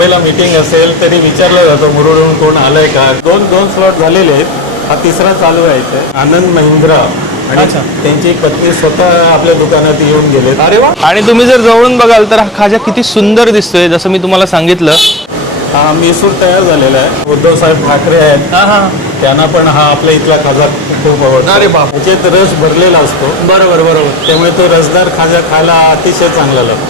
मुंबईला मीटिंग असेल तरी विचारलं जातं मुरुडहून कोण आलंय का. दोन स्लॉट झालेले आहेत, हा तिसरा चालू आहे. आनंद महिंद्रा आणि त्यांची पत्नी स्वतः आपल्या दुकानात येऊन गेले. अरे वा. आणि तुम्ही जर जवळून बघाल तर हा खाजा किती सुंदर दिसतोय. जसं मी तुम्हाला सांगितलं, हा मिसूर तयार झालेला आहे. उद्धव साहेब ठाकरे आहेत, त्यांना पण हा आपल्या इथला खाजा खूप आवडतो. अरे बाप. त्याच्यात रस भरलेला असतो. बरोबर बरोबर. त्यामुळे तो रसदार खाजा खायला अतिशय चांगला लागतो.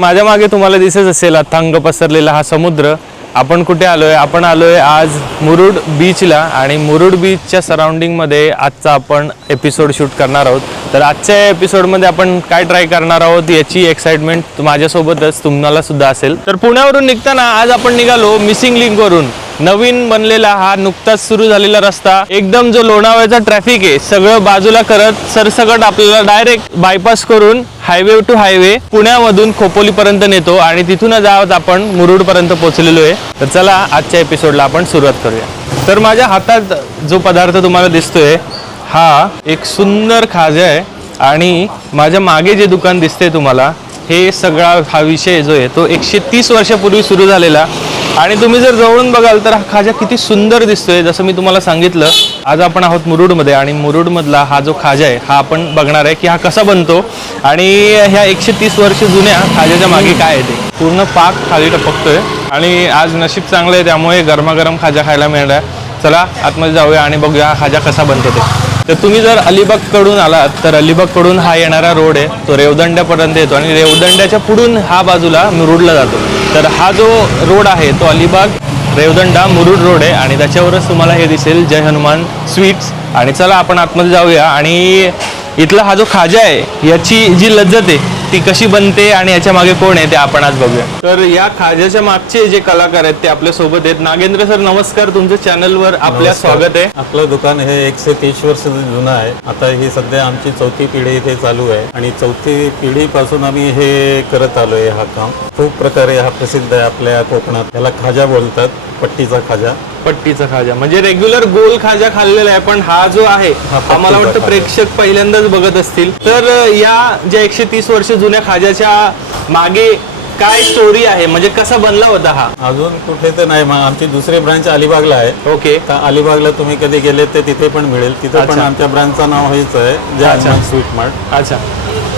माझ्या मागे तुम्हाला दिसत असेल अथांग पसरलेला हा समुद्र. आपण कुठे आलोय? आपण आलोय आज मुरुड बीचला आणि मुरुड बीचच्या सराउंडिंगमध्ये आजचा आपण एपिसोड शूट करणार आहोत. तर आजच्या एपिसोडमध्ये आपण काय ट्राय करणार आहोत याची एक्साइटमेंट माझ्यासोबतच तुम्हाला सुद्धा असेल. तर पुण्यावरून निघताना आज आपण निघालो मिसिंग लिंकवरून. नवीन बनलेला हा नुकताच सुरू झालेला रस्ता, एकदम जो लोणावळ्याचा ट्रॅफिक आहे सगळं बाजूला करत सरसकट आपल्याला डायरेक्ट बायपास करून हायवे टू हायवे पुण्यामधून खोपोलीपर्यंत नेतो आणि तिथूनच आज आपण मुरुडपर्यंत पोहोचलेलो आहे. तर चला आजच्या एपिसोडला आपण सुरुवात करूया. तर माझ्या हातात जो पदार्थ तुम्हाला दिसतोय हा एक सुंदर खाजा आहे आणि माझ्या मागे जे दुकान दिसते तुम्हाला, हे सगळा हा विषय जो आहे तो 130 वर्षापूर्वी सुरू झालेला. आणि तुम्ही जर जवळून बघाल तर हा खाजा किती सुंदर दिसतोय. जसं मी तुम्हाला सांगितलं, आज आपण आहोत मुरुडमध्ये आणि मुरुडमधला हा जो खाजा आहे हा आपण बघणार आहे की हा कसा बनतो आणि ह्या 130 वर्ष जुन्या खाज्याच्या मागे काय आहे ते. पूर्ण पाक खाली टपकतोय आणि आज नशीब चांगलं आहे त्यामुळे गरमागरम खाजा खायला मिळणार. चला आतमध्ये जाऊया आणि बघूया हा खाजा कसा बनतो ते. तर तुम्ही जर अलिबागकडून आलात तर अलिबागकडून हा येणारा रोड आहे तो रेवदंड्यापर्यंत येतो आणि रेवदंड्याच्या पुढून हा बाजूला मुरुडला जातो. तर हा जो रोड आहे तो अलिबाग रेवदंडा मुरुड रोड आहे आणि त्याच्यावरच तुम्हाला हे दिसेल जय हनुमान स्वीट्स. आणि चला आपण आतमध्ये जाऊया आणि इथला हा जो खाजा आहे याची जी लज्जत आहे ती कशी बनते आणि याच्या मागे कोण आहे ते आपण आज बघूया. तर या खाज्याच्या मागचे जे कलाकार आहेत ते आपल्या सोबत आहेत. नागेंद्र सर नमस्कार, तुमच्या चॅनलवर आपल्या स्वागत आहे. आपलं दुकान हे 130 वर्ष जुनं आहे. आता ही सध्या आमची 4थी पिढी इथे चालू आहे आणि 4थी पिढीपासून आम्ही हे करत आलोय. हा काम खूप प्रकारे हा प्रसिद्ध आहे आपल्या कोकणात. याला खाजा बोलतात, पट्टीचा खाजा. पट्टीचा खाजा म्हणजे रेग्युलर गोल खाजा खाल्लेला आहे, पण हा जो आहे हा मला वाटतं प्रेक्षक पहिल्यांदाच बघत असतील. तर या ज्या 130 वर्ष जुन्या खाज्याच्या मागे काय स्टोरी आहे, म्हणजे कसा बनला होता हा? अजून कुठे तर नाही, आमची दुसरी ब्रांच अलिबागला आहे. ओके. अलिबागला तुम्ही कधी गेले तर तिथे पण मिळेल. तिथे पण आमच्या ब्रांचचं नाव हेच आहे, जय हनुमान स्वीट मार्ट. अच्छा.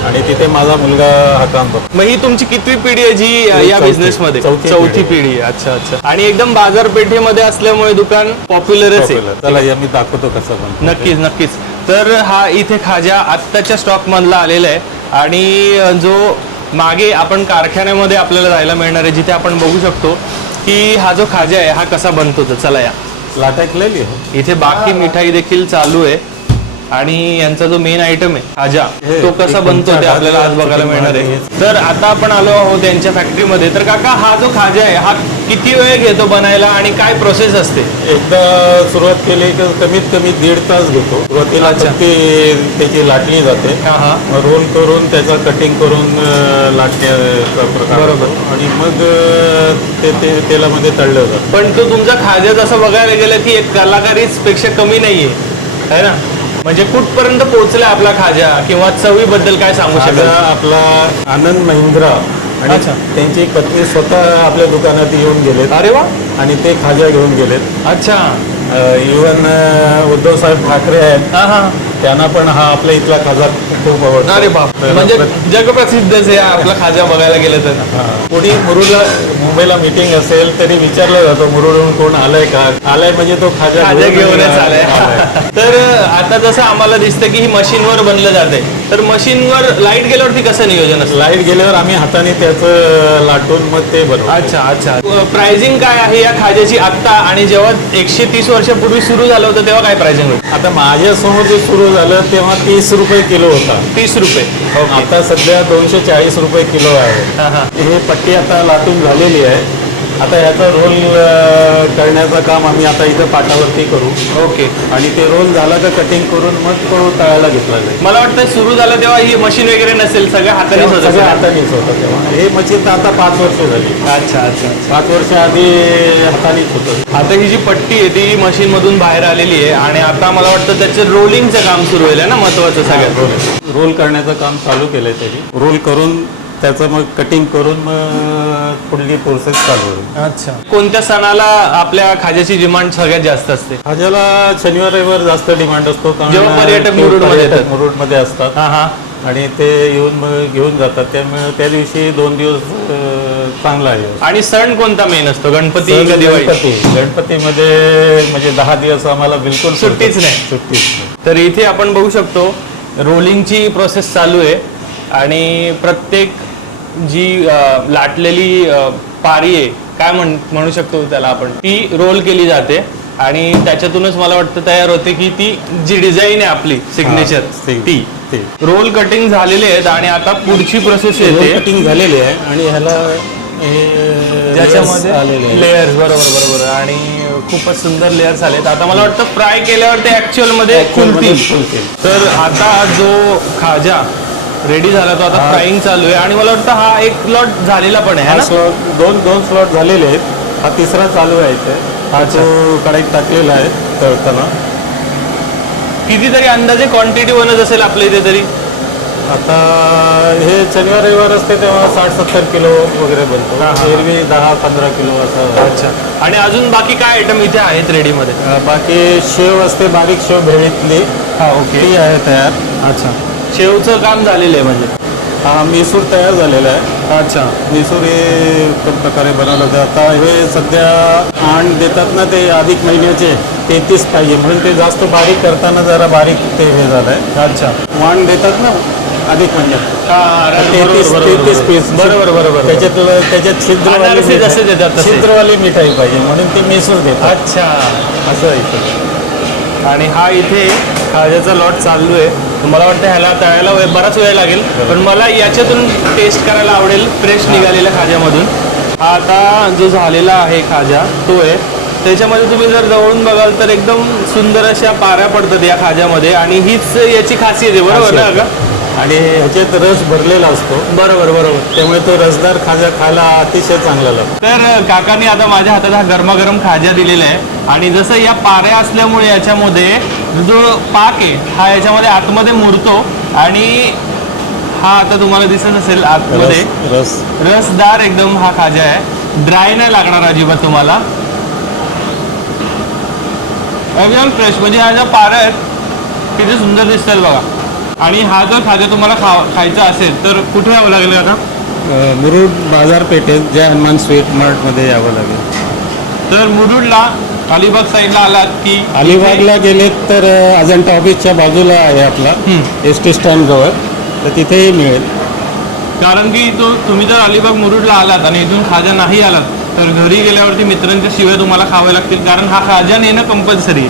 आणि तिथे माझा मुलगा हा काम करतो. मग ही तुमची कितवी पिढी आहे जी या बिझनेस मध्ये? चौथी पिढी. अच्छा अच्छा. आणि एकदम बाजारपेठेमध्ये असल्यामुळे दुकान पॉप्युलरच आहे. चला या मी दाखवतो कसं बनतं. नक्कीच नक्कीच. तर हा इथे खाजा आत्ताच्या स्टॉक मधला आलेला आहे आणि जो मागे आपण कारखान्यामध्ये आपल्याला जायला मिळणार आहे जिथे आपण बघू शकतो की हा जो खाजा आहे हा कसा बनतो. तर चला या. लाटाकलेली इथे बाकी मिठाई देखील चालू आहे आणि यांचा जो मेन आयटम आहे खाजा तो कसा बनतो ते आपल्याला आज बघायला मिळणार आहे. तर आता आपण आलो आहोत त्यांच्या फॅक्टरीमध्ये. तर काका हा जो खाजा आहे हा किती वेळ घेतो बनायला आणि काय प्रोसेस असते? एकदा सुरुवात केली की कमीत कमी 1.5 तास घेतो. सुरुवातीला त्याची लाटली जाते, रोल करून त्याचा कटिंग करून लाटण्याचा प्रकार. बरोबर. आणि मग ते तेलामध्ये तळलं जातं. पण तो तुमचा खाजा जसं बघायला गेलं की एक कलाकारीच पेक्षा कमी नाहीये है ना. म्हणजे कुठपर्यंत पोहोचला आपला खाजा किंवा चवीबद्दल काय सांगू शकाल? आपला आनंद महिंद्रा आणि त्यांची पत्नी स्वतः आपल्या दुकानात येऊन गेलेत. अरे वा. आणि ते खाजा घेऊन गेलेत. अच्छा. इव्हन उद्धव साहेब ठाकरे आहेत, त्यांना पण हा आपल्या इथला खाजा खूप आवडतो. अरे बाप. म्हणजे जगप्रसिद्धच आहे आपला खाजा बघायला गेलं तर. कोणी मुरुडला मुंबईला मीटिंग असेल तरी विचारलं जातं मुरुडहून कोण आलंय का. आलाय म्हणजे तो खाजा घेऊनच आलाय. तर आता जसं आम्हाला दिसतं की ही मशीनवर बनलं जाते, तर मशीनवर लाईट गेल्यावरती कसं नियोजन असतं? लाईट गेल्यावर आम्ही हाताने त्याचं लाटून मग ते बनवतो. अच्छा अच्छा. प्राइसिंग काय आहे या खाज्याची आत्ता आणि जेव्हा 130 वर्षापूर्वी सुरू झालं होतं तेव्हा काय प्राइसिंग होती? आता माझ्यासमोर जे सुरू झालं तेव्हा 30 रुपये किलो होता. 30 रुपये. आता सध्या 240 रुपये किलो आहे. हे पट्टी आता लाटून झालेली आहे. आता ह्याचा रोल करण्याचं काम आम्ही आता इथं पाटावरती करू. ओके. आणि ते रोल झाला का कटिंग करून मग तो तळायला घेतला जाईल. मला वाटतं सुरू झालं तेव्हा ही मशीन वगैरे नसेल, सगळं हातानेच होतं. सगळं हातानेच होतं तेव्हा. हे मशीन तर आता 5 वर्ष झाली. अच्छा अच्छा. 5 वर्ष आधी हातानेच होतं. आता ही जी पट्टी आहे ती मशीन मधून बाहेर आलेली आहे आणि आता मला वाटतं त्याचं रोलिंगचं काम सुरू होईल ना, महत्वाचं सगळ्यात. रोल करण्याचं काम चालू केलंय. त्याची रोल करून त्याचं मग कटिंग करून मग पुढली प्रोसेस चालू होईल. अच्छा. कोणत्या सणाला आपल्या खाज्याची डिमांड सगळ्यात जास्त असते? खाज्याला शनिवार रविवार जास्त डिमांड असतो, कारण जेव्हा पर्यटक मुरुडमध्ये येतात. मुरुडमध्ये असतात हा हा. आणि ते येऊन मग घेऊन जातात. त्यामुळे त्या दिवशी 2 दिवस चांगला आहे. आणि सण कोणता मेन असतो, गणपती का दिवाळी? गणपतीमध्ये म्हणजे 10 दिवस आम्हाला बिलकुल सुट्टीच नाही. सुट्टीच नाही. तर इथे आपण बघू शकतो रोलिंगची प्रोसेस चालू आहे आणि प्रत्येक जी लाटलेली पारी आहे, काय म्हणू शकतो त्याला आपण, ती रोल केली जाते आणि त्याच्यातूनच मला वाटतं तयार होते की ती जी डिझाईन आहे आपली सिग्नेचर ती रोल कटिंग झालेले आहेत आणि आता पुढची प्रोसेस येते. कटिंग झालेली आहे आणि ह्याला ज्याच्यामध्ये लेयर्स बरोबर आणि खूपच सुंदर लेयर्स आलेत. आता मला वाटतं फ्राय केल्यावर ते ऍक्च्युअल मध्ये फुलतील. तर आता जो खाजा रेडी झाला तो आता फ्राईंग चालू आहे आणि मला वाटतं हा एक लॉट झालेला पण आहे. दोन स्लॉट झालेले आहेत. हा तिसरा चालू आहे इथे. हा जो कढईत टाकलेला आहे तळताना. कितीतरी अंदाजे क्वांटिटी बनत असेल आपल्या इथे तरी? आता हे शनिवार रविवार असते तेव्हा 60-70 किलो वगैरे बनतो. एरवी 10-15 किलो असं. अच्छा. आणि अजून बाकी काय आयटम इथे आहेत रेडीमध्ये? बाकी शेव असते, बारीक शेव भेळीतली. हा ओके. ती आहे तयार. अच्छा. शेवचं काम झालेलं आहे म्हणजे? हा मिसूर तयार झालेला आहे. अच्छा. मिसूर हे उत्तम प्रकारे बनवलं जातं. आता हे सध्या आण देतात ना, ते अधिक महिन्याचे 33 पाहिजे म्हणून ते जास्त बारीक करताना जरा बारीक ते हे झालंय. अच्छा. वाण देतात ना अधिक महिन्यात, 33 पीस. बरोबर. त्याच्यात छिद्रवाली मिठाई पाहिजे म्हणून ती मिसूर देतात. अच्छा. असं आहे. आणि हा इथे खाज्याचा लॉट चालू आहे. मला वाटतं ह्याला तळायला बराच वेळ लागेल, पण मला याच्यातून टेस्ट करायला आवडेल फ्रेश निघालेल्या खाज्यामधून. हा आता जो झालेला आहे खाजा तो आहे. त्याच्यामध्ये तुम्ही जर जवळून बघाल तर एकदम सुंदर अशा पाऱ्या पडतात या खाज्यामध्ये आणि हीच याची खासियत आहे. बरोबर ना का? आणि ह्याच्यात रस भरलेला असतो. बरोबर. त्यामुळे तो रसदार खाजा खायला अतिशय चांगला लागतो. तर काकांनी आता माझ्या हातात हा गरमागरम खाजा दिलेला आहे आणि जसं या पाऱ्या असल्यामुळे याच्यामध्ये जो पाक आहे हा याच्यामध्ये आतमध्ये मुरतो आणि हा आता तुम्हाला दिसत असेल आतमध्ये रसदार एकदम हा खाजा आहे. ड्राय नाही लागणार अजिबात तुम्हाला, एकदम फ्रेश. म्हणजे ह्या ज्या पाऱ्या आहेत किती सुंदर दिसतात बघा. आणि हा जर खाजा तुम्हाला खायचा असेल तर कुठे यावं लागेल आता? मुरुड बाजारपेठेत जय हनुमान स्वीट मार्टमध्ये यावं लागेल. तर मुरुडला अलिबाग साईडला आलात की अलिबागला गेलेत तर अजंठा ऑफिसच्या बाजूला आहे आपला एसटी स्टँड जवळ, तर तिथेही मिळेल. कारण की तुम्ही जर अलिबाग मुरुडला आलात आणि इथून खाजा नाही आलात तर घरी गेल्यावरती मित्रांच्या शिवाय तुम्हाला खावे लागतील, कारण हा खाजा नेणं कंपल्सरी.